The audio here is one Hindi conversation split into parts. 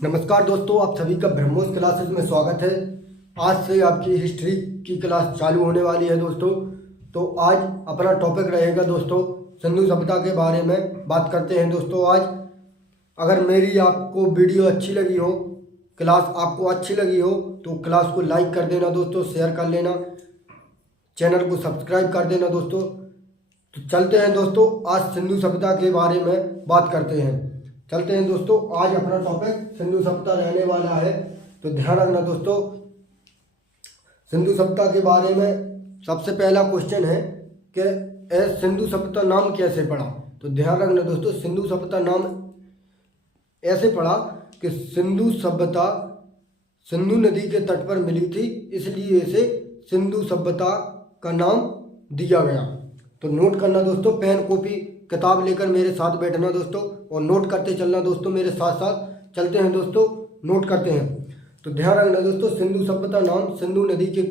नमस्कार दोस्तों, आप सभी का ब्रह्मोस क्लासेस में स्वागत है। आज से आपकी हिस्ट्री की क्लास चालू होने वाली है दोस्तों। तो आज अपना टॉपिक रहेगा दोस्तों सिंधु सभ्यता के बारे में बात करते हैं दोस्तों। आज अगर मेरी आपको वीडियो अच्छी लगी हो, क्लास आपको अच्छी लगी हो तो क्लास को लाइक कर देना दोस्तों, शेयर कर लेना, चैनल को सब्सक्राइब कर देना दोस्तों। तो चलते हैं दोस्तों, आज सिंधु सभ्यता के बारे में बात करते हैं। चलते हैं दोस्तों, आज अपना टॉपिक सिंधु सभ्यता रहने वाला है। तो ध्यान रखना दोस्तों, सिंधु सभ्यता के बारे में सबसे पहला क्वेश्चन है कि सिंधु सभ्यता नाम कैसे पड़ा। तो ध्यान रखना दोस्तों, सिंधु सभ्यता नाम ऐसे पड़ा कि सिंधु सभ्यता सिंधु नदी के तट पर मिली थी, इसलिए इसे सिंधु सभ्यता का नाम दिया गया। तो नोट करना दोस्तों, पेन कॉपी किताब लेकर मेरे साथ बैठना दोस्तों और नोट करते चलना दोस्तों मेरे साथ साथ। चलते हैं दोस्तों, नोट करते हैं। तो ध्यान रखना दोस्तों, सिंधु सभ्यता नाम सिंधु नदी के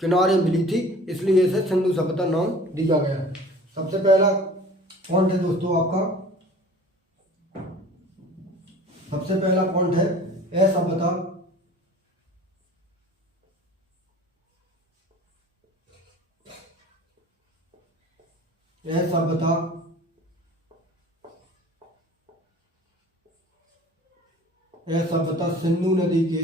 किनारे मिली थी, इसलिए इसे सिंधु सभ्यता नाम दिया गया है। सबसे पहला पॉइंट है दोस्तों आपका, सबसे पहला पॉइंट है असभ्यता। असभ्यता असभ्यता सिंधु नदी के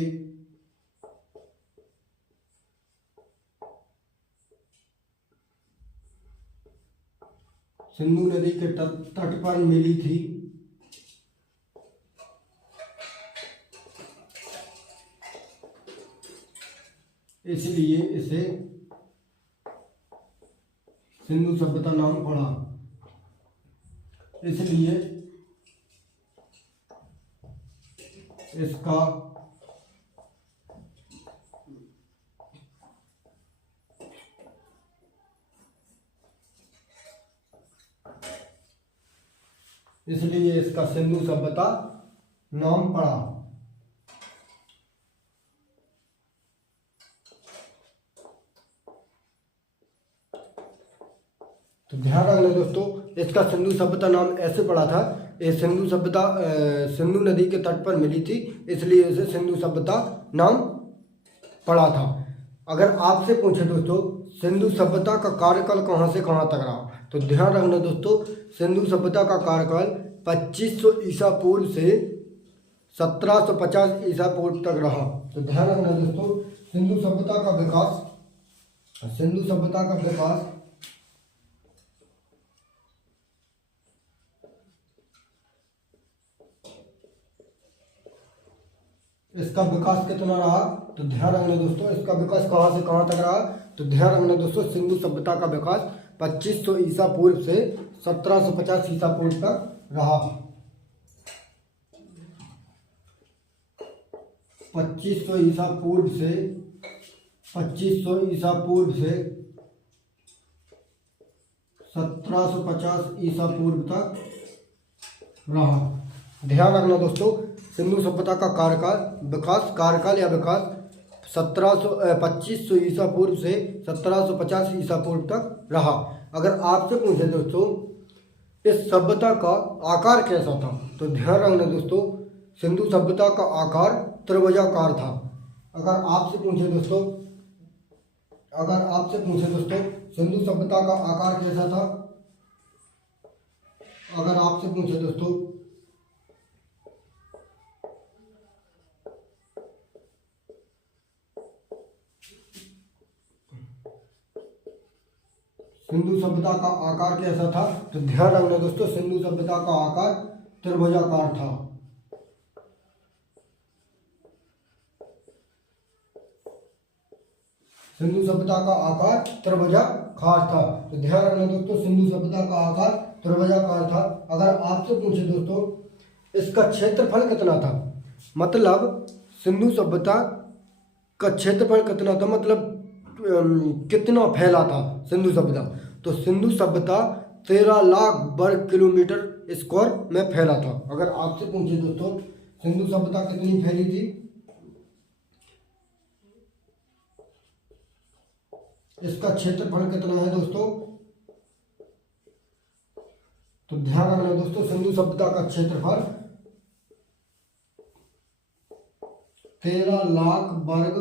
तट पर मिली थी, इसलिए इसे सिंधु सभ्यता नाम पड़ा। इसलिए इसका सिंधु सभ्यता नाम पड़ा। तो ध्यान रखना दोस्तों, इसका सिंधु सभ्यता नाम ऐसे पड़ा था, ये सिंधु सभ्यता सिंधु नदी के तट पर मिली थी, इसलिए इसे सिंधु सभ्यता नाम पड़ा था। अगर आपसे पूछे दोस्तों सिंधु सभ्यता का कार्यकाल कहाँ से कहाँ तक रहा, तो ध्यान रखना दोस्तों, सिंधु सभ्यता का कार्यकाल 2500 ईसा पूर्व से 1750 ईसा पूर्व तक रहा। तो ध्यान रखना दोस्तों, सिंधु सभ्यता का विकास इसका विकास कितना रहा। तो ध्यान रखना दोस्तों, इसका विकास कहाँ से कहाँ तक रहा। तो ध्यान रखना दोस्तों, सिंधु सभ्यता का विकास 2500 ईसा पूर्व से 1750 ईसा पूर्व तक रहा। 2500 ईसा पूर्व से 1750 ईसा पूर्व तक रहा। ध्यान रखना दोस्तों, सिंधु सभ्यता का कार्यकाल या विकास 2500 ईसा पूर्व से 1750 ईसा पूर्व तक रहा। अगर आपसे पूछे दोस्तों इस सभ्यता का आकार कैसा था, तो ध्यान रखना दोस्तों, सिंधु सभ्यता का आकार त्रिभुजाकार था। अगर आपसे पूछे दोस्तों सिंधु सभ्यता का आकार कैसा था, अगर आपसे पूछे दोस्तों सिंधु सभ्यता का आकार कैसा था, तो ध्यान रखना दोस्तों, सिंधु सभ्यता का आकार त्रिभुजाकार था। सिंधु सभ्यता का आकार त्रिभुजाकार था। तो ध्यान रखना दोस्तों, सिंधु सभ्यता का आकार त्रिभुजाकार था। अगर आपसे पूछे दोस्तों इसका क्षेत्रफल कितना था, मतलब सिंधु सभ्यता का क्षेत्रफल कितना था, मतलब कितना फैला था सिंधु सभ्यता, तो सिंधु सभ्यता 13 लाख वर्ग किलोमीटर स्क्वायर में फैला था। अगर आपसे पूछे दोस्तों सिंधु सभ्यता कितनी फैली थी, इसका क्षेत्रफल कितना है दोस्तों, तो ध्यान रखना दोस्तों, सिंधु सभ्यता का क्षेत्रफल 13 लाख वर्ग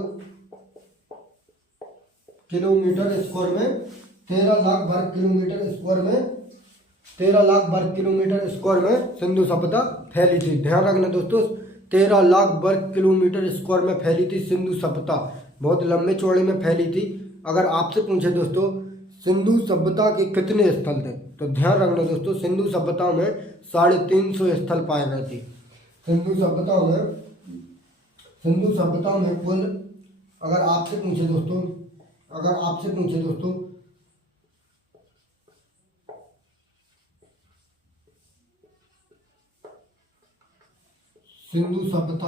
किलोमीटर स्क्वायर में सिंधु सभ्यता फैली थी। ध्यान रखना दोस्तों, 13 लाख वर्ग किलोमीटर स्क्वायर में फैली थी सिंधु सभ्यता, बहुत लंबे चौड़े में फैली थी। अगर आपसे पूछे दोस्तों सिंधु सभ्यता के कितने स्थल थे, तो ध्यान रखना दोस्तों, सिंधु सभ्यता में 350 स्थल पाए गए थे। सिंधु सभ्यता में कुल, अगर आपसे पूछे दोस्तों सिंधु सभ्यता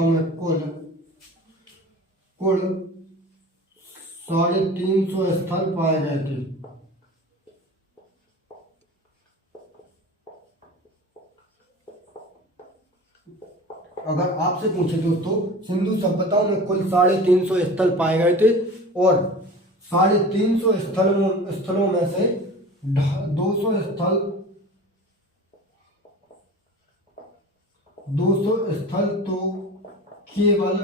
में कुल 350 स्थल पाए गए थे। अगर आपसे पूछे दोस्तों सिंधु सभ्यता में कुल 350 स्थल पाए गए थे और 350 स्थलों में से 200 स्थल तो केवल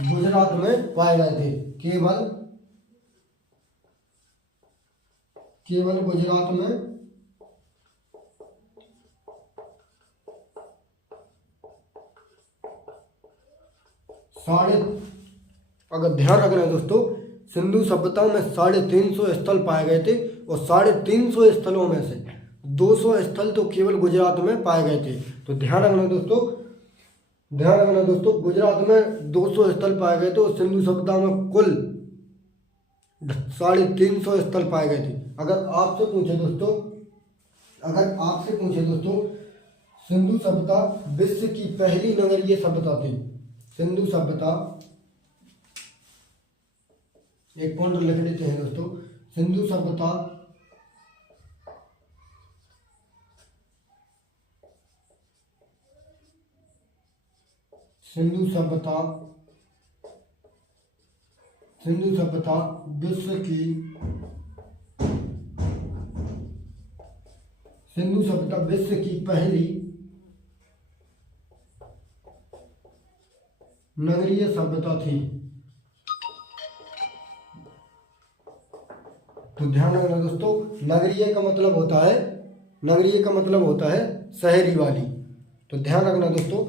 गुजरात में पाए गए थे। केवल गुजरात में अगर ध्यान रखना है दोस्तों, सिंधु सभ्यता में 350 स्थल पाए गए थे और 350 स्थलों में से 200 स्थल तो केवल गुजरात में पाए गए थे। तो ध्यान रखना दोस्तों, गुजरात में 200 स्थल पाए गए थे और सिंधु सभ्यता में कुल 350 स्थल पाए गए थे। अगर आपसे पूछे दोस्तों सिंधु सभ्यता विश्व की पहली नगरीय सभ्यता थी। सिंधु सभ्यता, एक पॉइंट लिख लेते हैं दोस्तों, सिंधु सभ्यता विश्व की पहली नगरीय सभ्यता थी। तो ध्यान रखना दोस्तों, नगरीय का मतलब होता है शहरी वाली। तो ध्यान रखना दोस्तों,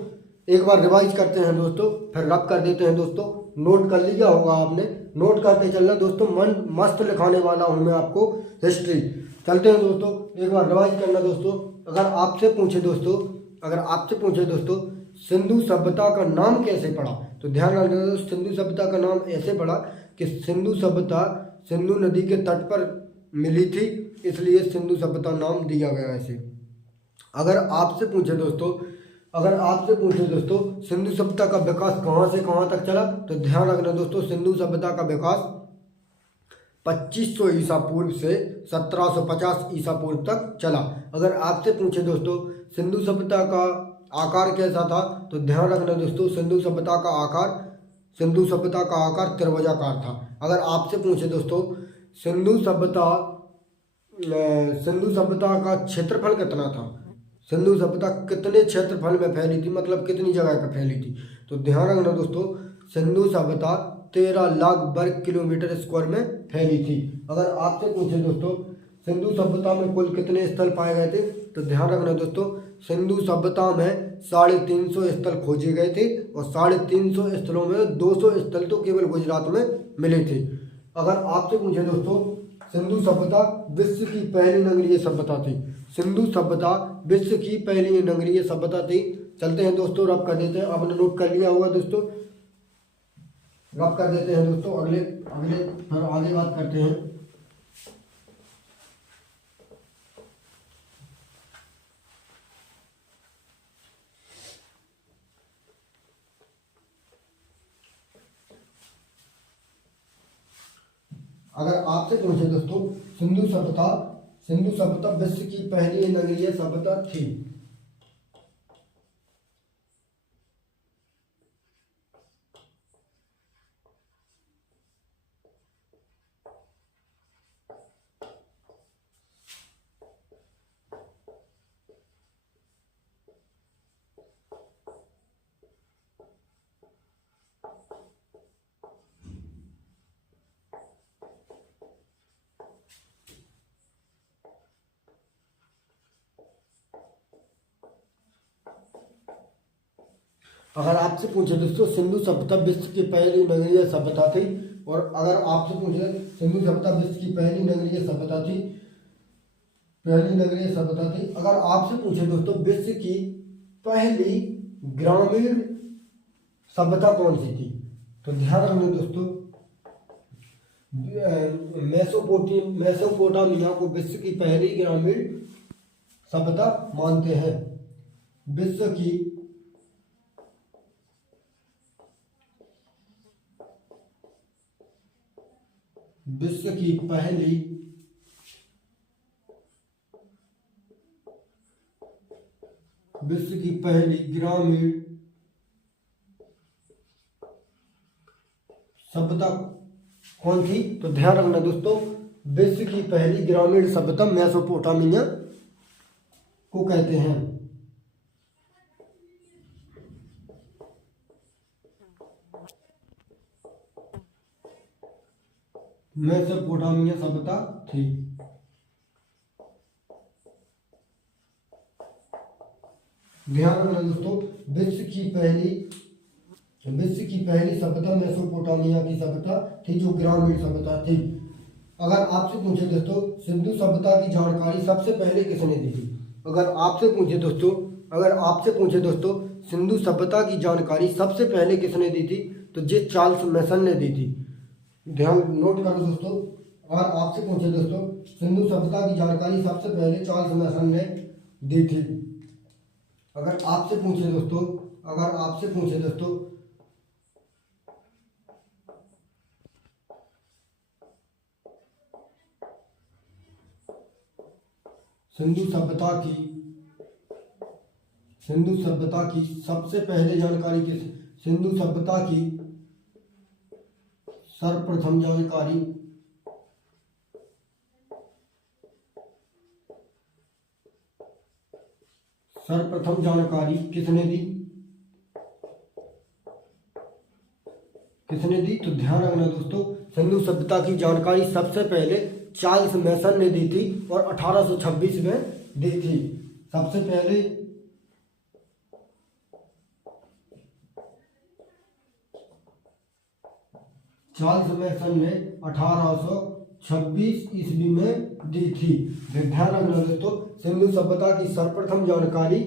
एक बार रिवाइज करते हैं दोस्तों, फिर रब कर देते हैं दोस्तों। नोट कर लिया होगा आपने, नोट करते चलना दोस्तों, मन मस्त लिखाने वाला हूं मैं आपको हिस्ट्री। चलते हैं दोस्तों, एक बार रिवाइज करना दोस्तों। अगर आपसे पूछे दोस्तों सिंधु सभ्यता का नाम कैसे पड़ा, तो ध्यान रखना दोस्तों, सिंधु सभ्यता का नाम ऐसे पड़ा कि सिंधु सभ्यता सिंधु नदी के तट पर मिली थी, इसलिए सिंधु सभ्यता नाम दिया गया ऐसे। अगर आपसे पूछे दोस्तों सिंधु सभ्यता का विकास कहाँ से कहाँ तक चला, तो ध्यान रखना दोस्तों, सिंधु सभ्यता का विकास 2500 ईसा पूर्व से 1750 ईसा पूर्व तक चला। अगर आपसे पूछे दोस्तों सिंधु सभ्यता का आकार कैसा था, तो ध्यान रखना दोस्तों, सिंधु सभ्यता का आकार त्रिभुजाकार था। अगर आपसे पूछे दोस्तों सिंधु सभ्यता का क्षेत्रफल कितना था, सिंधु सभ्यता कितने क्षेत्रफल में फैली थी, मतलब कितनी जगह पर फैली थी, तो ध्यान रखना दोस्तों, सिंधु सभ्यता 13 लाख वर्ग किलोमीटर स्क्वायर में फैली थी। अगर आपसे पूछे दोस्तों सिंधु सभ्यता में कुल कितने स्थल पाए गए थे, तो ध्यान रखना दोस्तों, सिंधु सभ्यता में 350 स्थल खोजे गए थे और 350 स्थलों में 200 स्थल तो केवल गुजरात में मिले थे। अगर आपसे पूछे दोस्तों सिंधु सभ्यता विश्व की पहली नगरीय सभ्यता थी, सिंधु सभ्यता विश्व की पहली नगरीय सभ्यता थी। चलते हैं दोस्तों, रब कर देते हैं, आपने नोट कर लिया होगा दोस्तों, रब कर देते हैं दोस्तों। अगले फिर आगे बात करते हैं। अगर आपसे पूछे दोस्तों सिंधु सभ्यता विश्व की पहली नगरीय सभ्यता थी, अगर आपसे पूछे दोस्तों सिंधु सभ्यता विश्व की पहली नगरीय सभ्यता थी, और अगर आपसे पूछे सिंधु सभ्यता विश्व की पहली नगरीय सभ्यता थी, अगर आपसे पूछे दोस्तों विश्व की पहली ग्रामीण सभ्यता कौन सी थी, तो ध्यान रखना दोस्तों, मेसोपोटामिया को विश्व की पहली ग्रामीण सभ्यता मानते हैं। विश्व की पहली ग्रामीण सभ्यता कौन थी, तो ध्यान रखना दोस्तों, विश्व की पहली ग्रामीण सभ्यता मेसोपोटामिया को कहते हैं। मेसोपोटामिया सभ्यता थी। ध्यान रखना दोस्तों, विश्व की पहली सभ्यता मेसोपोटामिया की सभ्यता थी, जो ग्रामीण सभ्यता थी। अगर आपसे पूछे दोस्तों सिंधु सभ्यता की जानकारी सबसे पहले किसने दी थी, अगर आपसे पूछे दोस्तों सिंधु सभ्यता की जानकारी सबसे पहले किसने दी थी, तो ये चार्ल्स मैसन ने दी थी। ध्यान नोट करो दोस्तों, अगर आपसे पूछे दोस्तों सिंधु सभ्यता की जानकारी सबसे पहले चार्ल्स मैसन ने दी थी। अगर आपसे पूछे दोस्तों सिंधु सभ्यता की सबसे पहले जानकारी किस, सिंधु सभ्यता की सर्वप्रथम जानकारी किसने दी, तो ध्यान रखना दोस्तों, सिंधु सभ्यता की जानकारी सबसे पहले चार्ल्स मैसन ने दी थी और 1826 में दी थी। सबसे पहले चार्ल्स मैसन ने 1826 ईस्वी में दी थी। ध्यान रखना दोस्तों, सिंधु सभ्यता की सर्वप्रथम जानकारी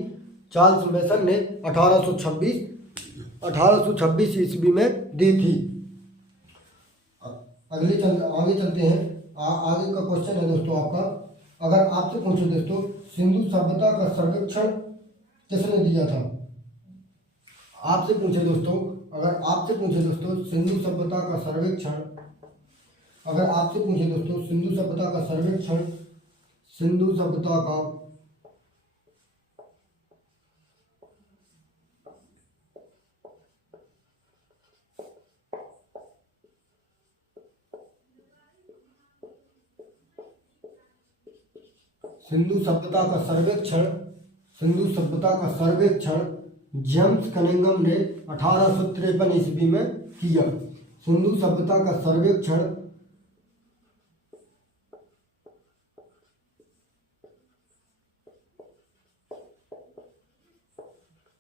चार्ल्स मैसन ने 1826 ईस्वी में दी थी। आगे चलते हैं। आगे का क्वेश्चन है दोस्तों आपका, अगर आपसे पूछो दोस्तों सिंधु सभ्यता का सर्वेक्षण किसने दिया था, आपसे पूछे दोस्तों सिंधु सभ्यता का सर्वेक्षण, सिंधु सभ्यता का सर्वेक्षण जेम्स कनिंघम ने 1853 ईस्वी में किया। सिंधु सभ्यता का सर्वेक्षण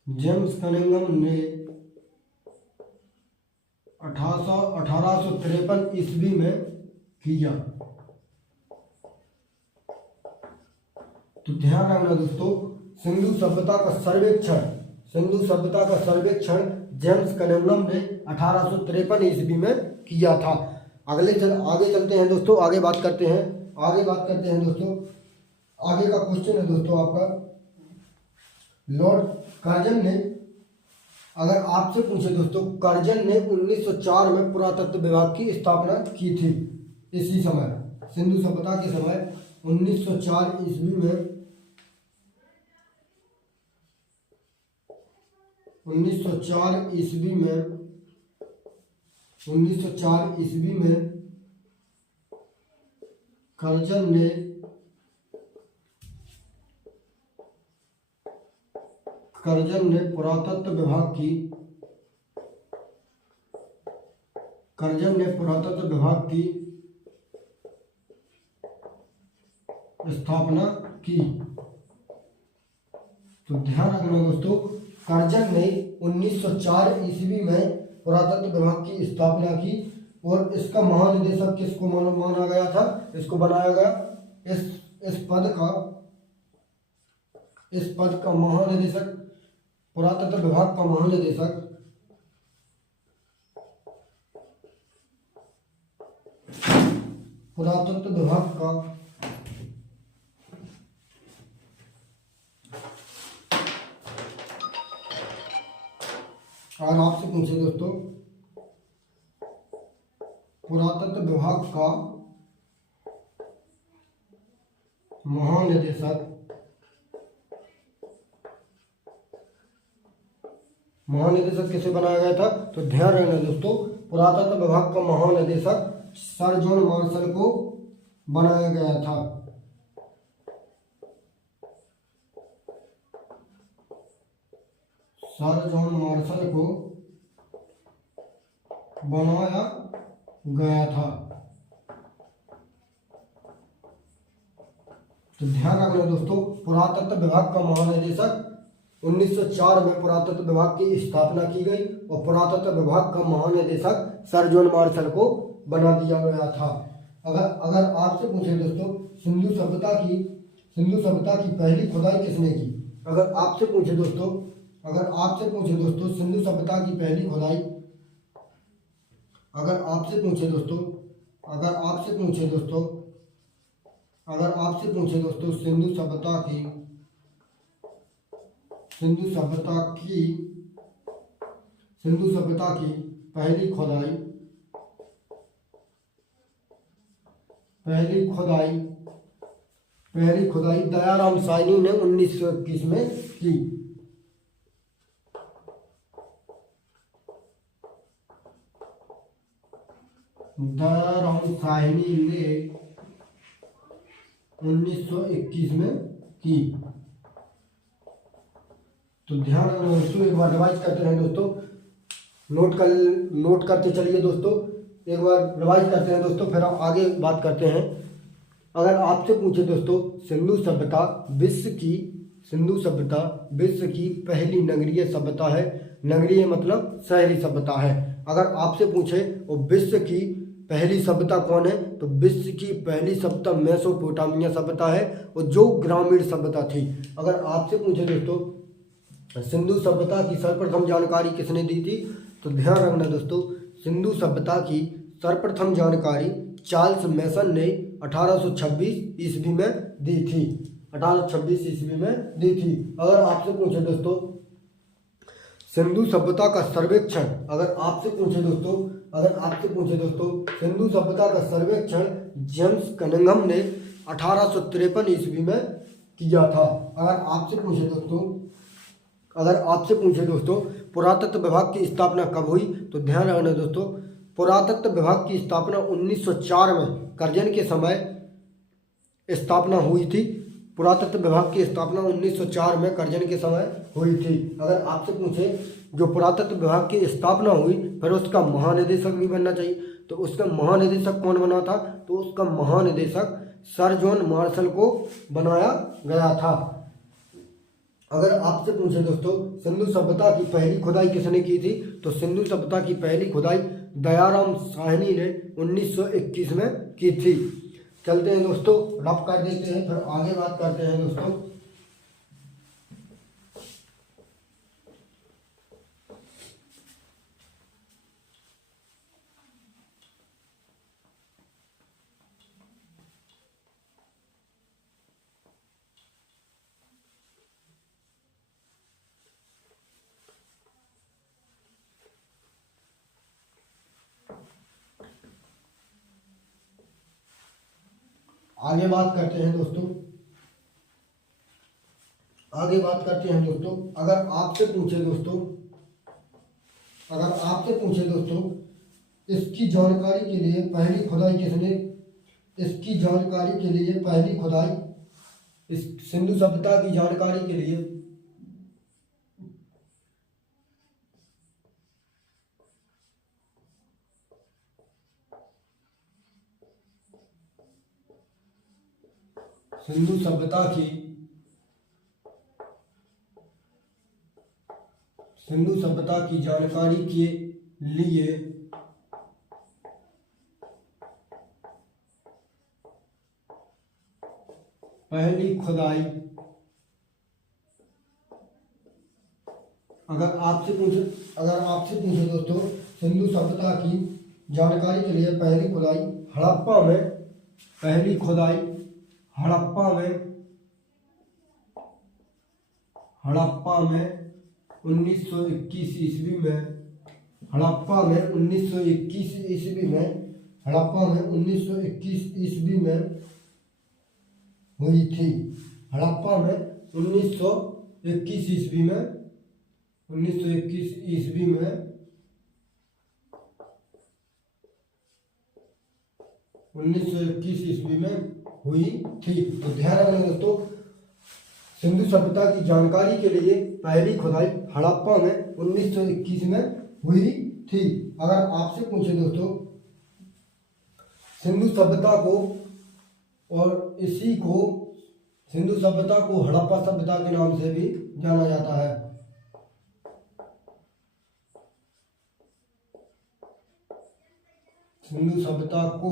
जेम्स कनिंघम ने 1853 ईस्वी में किया। तो ध्यान रखना दोस्तों, सिंधु सभ्यता का सर्वेक्षण जेम्स कनिंघम ने 1853 ईस्वी में किया था। आगे चलते हैं दोस्तों, आगे बात करते हैं दोस्तों। आगे का क्वेश्चन है दोस्तों आपका, लॉर्ड कर्जन ने, अगर आपसे पूछे दोस्तों कर्जन ने 1904 में पुरातत्व विभाग की स्थापना की थी। इसी समय सिंधु सभ्यता के समय 1904 ईस्वी में 1904 ईस्वी में कर्जन ने पुरातत्व विभाग की स्थापना की। तो ध्यान रखना दोस्तों, कर्जन ने 1904 ईस्वी में पुरातत्व विभाग की स्थापना की और इसका महानिदेशक किसको माना गया था, इसको बनाया गया। इस पद का महानिदेशक, पुरातत्व विभाग का महानिदेशक पुरातत्व विभाग का अगर आपसे पूछे दोस्तों, पुरातत्व विभाग का महानिदेशक किसे बनाया गया था, तो ध्यान रखना दोस्तों, पुरातत्व विभाग का महानिदेशक सर जॉन मार्शल को बनाया गया था। सर जॉन मार्शल को बनाया गया था। तो ध्यान रखना दोस्तों, पुरातत्व विभाग का महानिदेशक 1904 में पुरातत्व विभाग की स्थापना की गई और पुरातत्व विभाग का महानिदेशक सर जॉन मार्शल को बना दिया गया था। अगर आपसे पूछे दोस्तों, सिंधु सभ्यता की पहली खुदाई किसने की? अगर आपसे पूछे दोस्तों सिंधु सभ्यता की पहली खुदाई, अगर आपसे पूछे दोस्तों सिंधु सभ्यता की पहली खुदाई दयाराम साहनी ने 1921 में की। दयाराम साहनी ने 1921 में की। तो ध्यान रखना दोस्तों, एक बार रिवाइज करते हैं दोस्तों, नोट करते चलिए दोस्तों, एक बार रिवाइज करते हैं दोस्तों, फिर आगे बात करते हैं। अगर आपसे पूछे दोस्तों, सिंधु सभ्यता विश्व की पहली नगरीय सभ्यता है। नगरीय मतलब शहरी सभ्यता है। अगर आपसे पूछे और विश्व की पहली सभ्यता कौन है, तो विश्व की पहली सभ्यता मेसोपोटामिया सभ्यता है और जो ग्रामीण सभ्यता थी। अगर आपसे पूछे दोस्तों, सिंधु सभ्यता की सर्वप्रथम जानकारी किसने दी थी, तो ध्यान रखना दोस्तों, सिंधु सभ्यता की सर्वप्रथम जानकारी चार्ल्स मैसन ने 1826 ईस्वी में दी थी। 1826 ईस्वी में दी थी। अगर आपसे पूछे दोस्तों, सिंधु सभ्यता का सर्वेक्षण, अगर आपसे पूछे दोस्तों सिंधु सभ्यता का सर्वेक्षण जेम्स कनिंघम ने 1853 ईस्वी में किया था। अगर आपसे पूछे दोस्तों पुरातत्व विभाग की स्थापना कब हुई, तो ध्यान रखना दोस्तों, पुरातत्व विभाग की स्थापना 1904 में कर्जन के समय स्थापना हुई थी। पुरातत्व विभाग की स्थापना 1904 में कर्जन के समय हुई थी। अगर आपसे पूछे जो पुरातत्व विभाग की स्थापना हुई, फिर उसका महानिदेशक भी बनना चाहिए, तो उसका महानिदेशक कौन बना था, तो उसका महानिदेशक सर जॉन मार्शल को बनाया गया था। अगर आपसे पूछे दोस्तों सिंधु सभ्यता की पहली खुदाई किसने की थी, तो सिंधु सभ्यता की पहली खुदाई दयाराम साहनी ने 1921 में की थी। चलते हैं दोस्तों, रफ कर देते हैं, फिर आगे बात करते हैं दोस्तों। आगे बात करते हैं दोस्तों, अगर आपसे पूछे दोस्तों इसकी जानकारी के लिए पहली खुदाई इस सिंधु सभ्यता की जानकारी के लिए सिंधु सभ्यता की सिंधु सभ्यता की जानकारी के लिए पहली खुदाई, अगर आपसे पूछे दोस्तों सिंधु सभ्यता की जानकारी के लिए पहली खुदाई हड़प्पा में, पहली खुदाई हड़प्पा में 1921 ईस्वी में, हड़प्पा में 1921 ईस्वी में हुई थी। हड़प्पा में 1921 ईस्वी में 1921 ईस्वी में हुई थी। तो ध्यान रखना दोस्तों, सिंधु सभ्यता की जानकारी के लिए पहली खुदाई हड़प्पा में 1921 में हुई थी। अगर आपसे पूछे दोस्तों सिंधु सभ्यता को और इसी को सिंधु सभ्यता को हड़प्पा सभ्यता के नाम से भी जाना जाता है। सिंधु सभ्यता को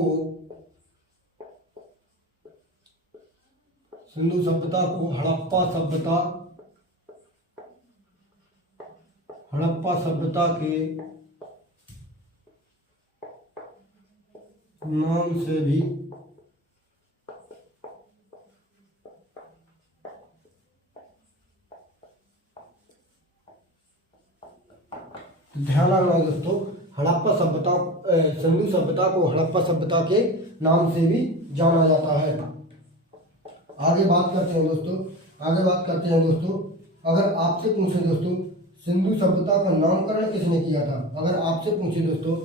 हड़प्पा सभ्यता के नाम से भी ध्यान रखना दोस्तों, हड़प्पा सभ्यता सिंधु सभ्यता को हड़प्पा सभ्यता के नाम से भी जाना जाता है। आगे बात करते हैं दोस्तों, अगर आपसे पूछे दोस्तों सिंधु सभ्यता का नामकरण किसने किया था? अगर आपसे पूछे दोस्तों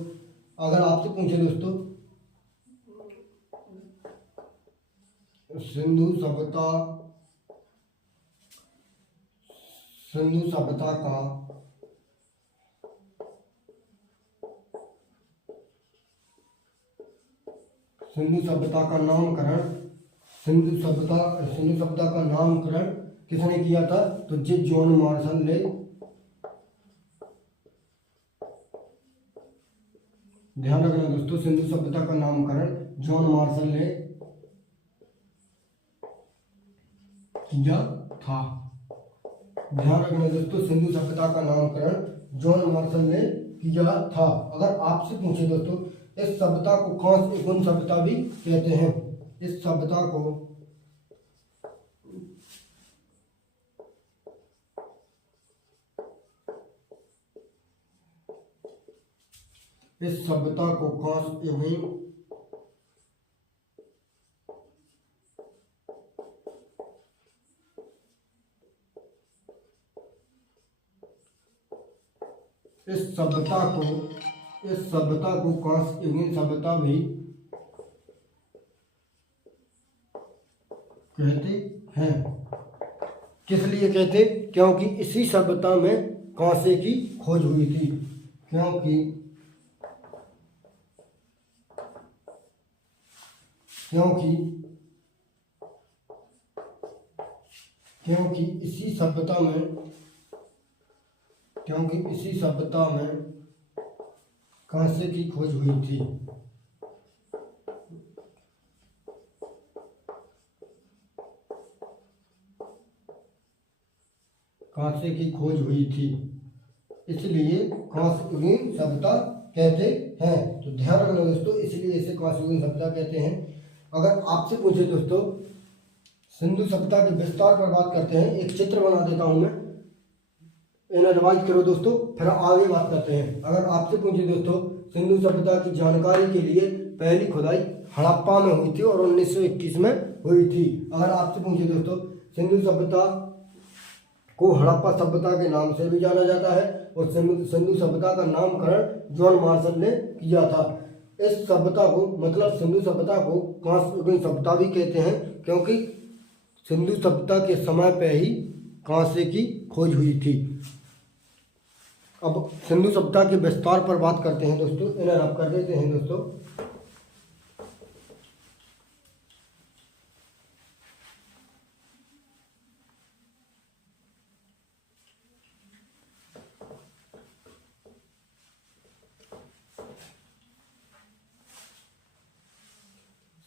सिंधु सभ्यता का नामकरण किसने किया था? तो जे जॉन मार्शल ने। ध्यान रखना दोस्तों, सिंधु सभ्यता का नामकरण जॉन मार्शल ने किया था। ध्यान रखना दोस्तों, सिंधु सभ्यता का नामकरण जॉन मार्शल ने किया था। अगर आपसे पूछे दोस्तों इस सभ्यता को कौन सी गुण सभ्यता भी कहते हैं? इस सभ्यता को कौन इस सभ्यता को कांस्य सभ्यता भी कहते हैं। किस लिए कहते? क्योंकि इसी सभ्यता में कांसे की खोज हुई थी। क्योंकि इसी सभ्यता में कांसे की खोज हुई थी। कांसे की खोज हुई थी, इसलिए कांस्ययुगीन सभ्यता कहते हैं। तो ध्यान रखना दोस्तों, इसलिए इसे कांस्ययुगीन सभ्यता कहते हैं। अगर आपसे पूछे दोस्तों सिंधु सभ्यता के विस्तार पर बात करते हैं, एक चित्र बना देता हूं मैं, इन्हें रिवाइज करो दोस्तों, फिर आगे बात करते हैं। अगर आपसे पूछे दोस्तों सिंधु सभ्यता की जानकारी के लिए पहली खुदाई हड़प्पा में हुई थी और 1921 में हुई थी। अगर आपसे पूछे दोस्तों सिंधु सभ्यता को हड़प्पा सभ्यता के नाम से भी जाना जाता है और सिंधु सभ्यता का नामकरण जॉन मार्शल ने किया था। इस सभ्यता को मतलब सिंधु सभ्यता को कांस्ययुगीन सभ्यता भी कहते हैं, क्योंकि सिंधु सभ्यता के समय पे ही कांसे की खोज हुई थी। अब सिंधु सभ्यता के विस्तार पर बात करते हैं दोस्तों, इन्हें रब कर देते हैं दोस्तों।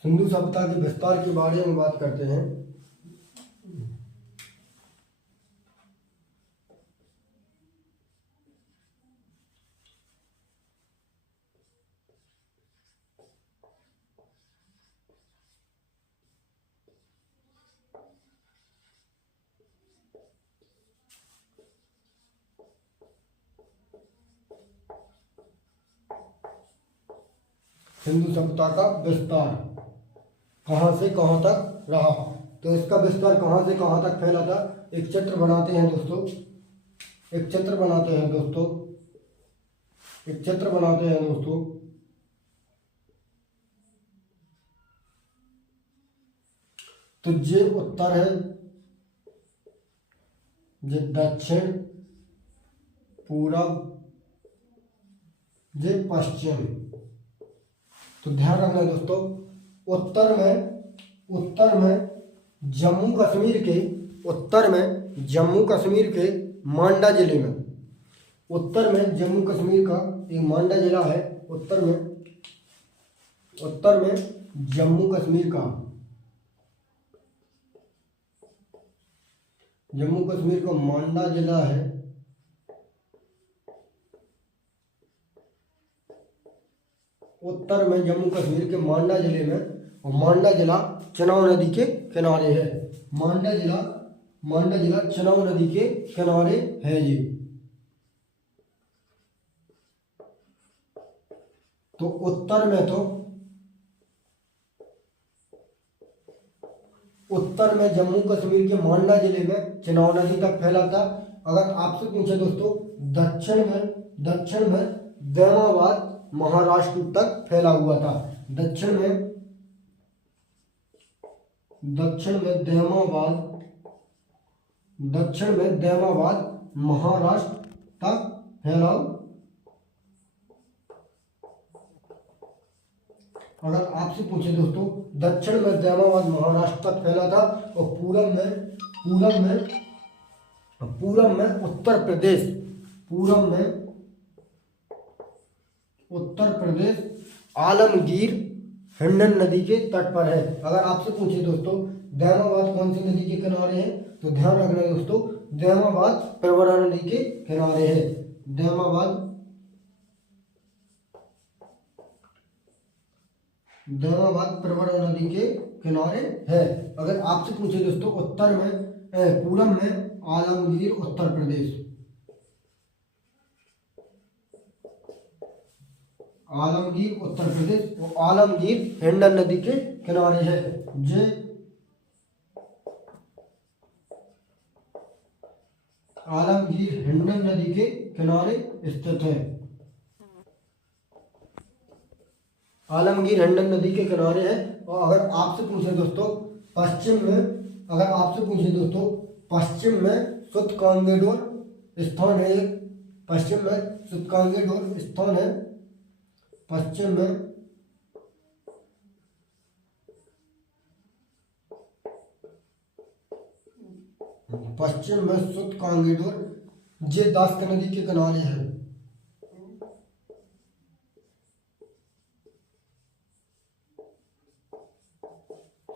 सिंधु सभ्यता के विस्तार के बारे में बात करते हैं। सिंधु सभ्यता का विस्तार कहाँ से कहाँ तक रहा, तो इसका विस्तार कहाँ से कहाँ तक फैला था। एक चित्र बनाते हैं दोस्तों, एक चित्र बनाते हैं दोस्तों, एक चित्र बनाते हैं दोस्तों। तो ये उत्तर है, ये दक्षिण, पूरब, ये पश्चिम। तो ध्यान रखना दोस्तों, उत्तर में जम्मू कश्मीर के, उत्तर में जम्मू कश्मीर के मांडा जिले में, उत्तर में जम्मू कश्मीर का एक मांडा जिला है, उत्तर में जम्मू कश्मीर का, जम्मू कश्मीर का मांडा जिला है। उत्तर में जम्मू कश्मीर के मांडा जिले में, और मांडा जिला चनाव नदी के किनारे है। मांडा जिला चनाव नदी के किनारे है जी। तो उत्तर में जम्मू कश्मीर के मांडा जिले में चनाव नदी तक फैला था। अगर आपसे पूछे दोस्तों, दक्षिण में दैमाबाद महाराष्ट्र तक फैला हुआ था। दक्षिण में दैमाबाद महाराष्ट्र तक फैला। अगर आपसे पूछे दोस्तों, दक्षिण में दैमाबाद महाराष्ट्र तक फैला था, और पूरब में उत्तर प्रदेश आलमगीर हिंडन नदी के तट पर है। अगर आपसे पूछे दोस्तों, दैमाबाद कौन सी नदी के किनारे है, तो ध्यान रखना दोस्तों, दैमाबाद प्रवरा नदी के किनारे है। दैमाबाद प्रवरा नदी के किनारे है। अगर आपसे पूछे दोस्तों, पूरब में आलमगीर उत्तर प्रदेश, आलमगीर उत्तर प्रदेश, वो आलमगीर हिंडन नदी के किनारे है। जे आलमगीर हिंडन नदी के किनारे स्थित है। आलमगीर हिंडन नदी के किनारे है। और अगर आपसे पूछे दोस्तों, पश्चिम में सुतकांगेडोर स्थान है। पश्चिम में सुतकांगेडोर स्थान है। पश्चिम में सुतकांगेडोर जे दास्त नदी के किनारे है।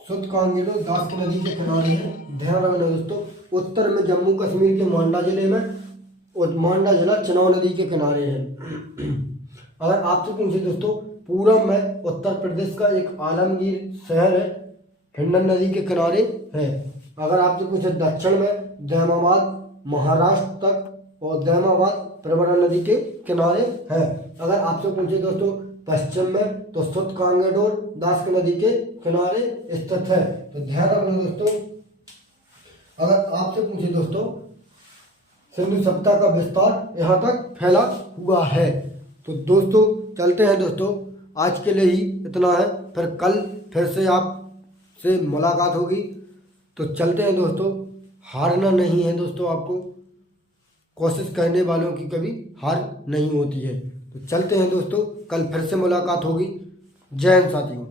सुतकांगेडोर दास्त नदी के किनारे है। ध्यान रखना दोस्तों, उत्तर में जम्मू कश्मीर के मांडा जिले में, और मांडा जिला चनाव नदी के किनारे है। अगर आपसे पूछे दोस्तों, पूरब में उत्तर प्रदेश का एक आलमगीर शहर है, हिंडन नदी के किनारे है। अगर आपसे पूछे, दक्षिण में दैमाबाद महाराष्ट्र तक, और दैमाबाद प्रवरा नदी के किनारे है। अगर आपसे पूछे दोस्तों, पश्चिम में, तो सुतकांगेडोर दास्त नदी के किनारे स्थित है। तो ध्यान रखना दोस्तों, अगर आपसे पूछे दोस्तों, सिंधु सभ्यता का विस्तार यहाँ तक फैला हुआ है। तो दोस्तों चलते हैं दोस्तों, आज के लिए ही इतना है। फिर कल फिर से आपसे मुलाकात होगी। तो चलते हैं दोस्तों, हारना नहीं है दोस्तों, आपको कोशिश करने वालों की कभी हार नहीं होती है। तो चलते हैं दोस्तों, कल फिर से मुलाकात होगी। जय हिंद साथियों।